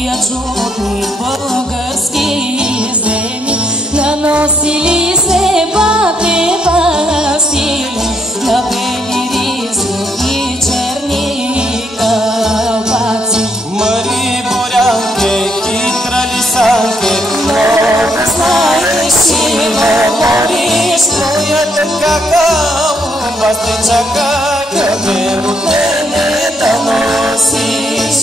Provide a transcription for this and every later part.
тия чудни български земи, наносили се батева сили, на бели ризи и черни кълбаци. Мари Борянке, хитра лисанке, много знаеш и говориш, твоята кака бас те чака, къде от мене да носиш.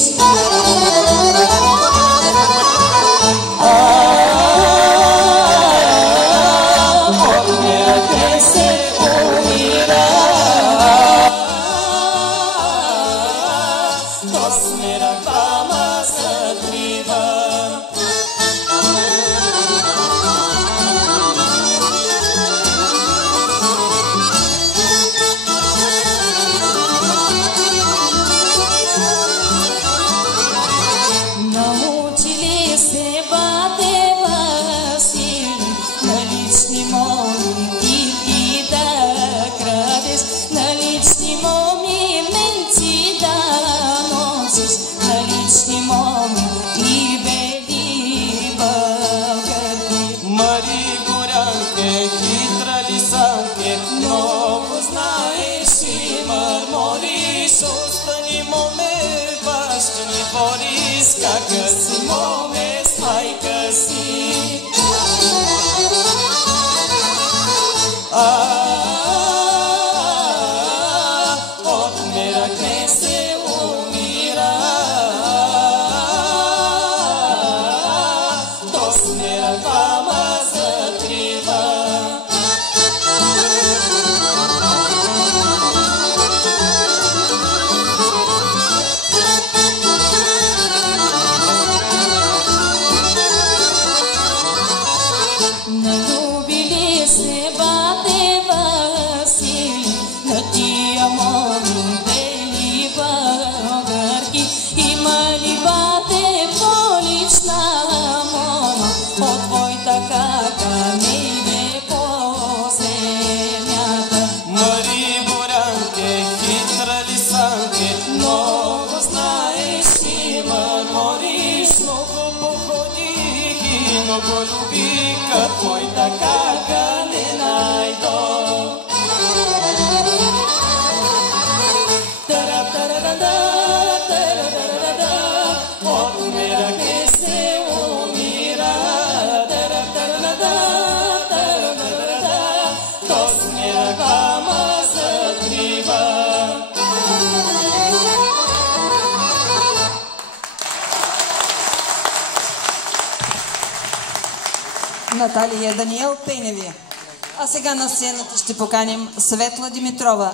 От миръка се умира, то смиръка ма затрива. Научили се батева сили, на лични моми да крадеш, на лични моми менци да носиш, на лични моми и бели българки. Мари Борянке, хитра лисанке, много знаеш и мърмориш, остани моме, баща ни бориш, кака си моме с майка си. От мирък се умира, то смиръка ма затрива. Налюбили се батева сили, на тия моми бели българки, имали бате полична мома, от твоята кака не иде по земята. Мари Борянке, хитра лисанке, много знаеш и мърмориш, много походих и много любих, а твоята кака не найдох. От мирък се умира, то смиръка ма затрива. Наталия Даниел Пейневи. А сега на сцената ще поканим Светла Димитрова.